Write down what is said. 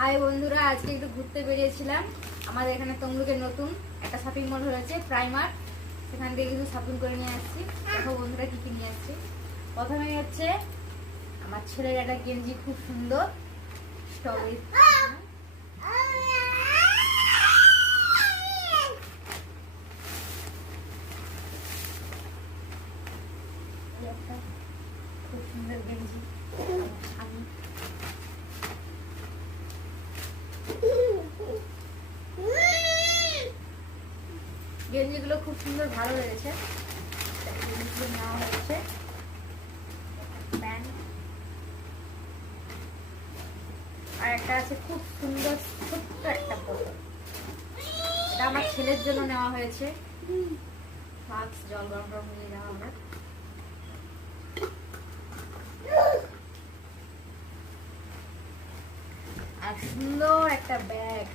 High বন্ধুরা, আজকে একটু ঘুরতে বেরিয়েছিলাম। আমাদের এখানে তমলুকের নতুন একটা শপিং মল হয়েছে প্রাইমার্ট, সেখান থেকে কিছু শপিং করে নিয়ে আসছি। দেখো বন্ধুরা কি কি নিয়ে আসছি। প্রথমেই হচ্ছে আমার ছেলের একটা গেঞ্জি, খুব সুন্দর স্ট্রবেরি। খুব সুন্দর গেঞ্জি আমি গেঞ্জিগুলো খুব সুন্দর, ভালো লেগেছে। গেঞ্জিগুলো নেওয়া হয়েছে। প্যান্ট আর একটা আছে খুব সুন্দর ছোট্ট একটা বোতল, এটা আমার ছেলের জন্য নেওয়া হয়েছে। ফ্লাক্স জল গরম গরম নিয়ে যাওয়া হবে। আর সুন্দর একটা ব্যাগ,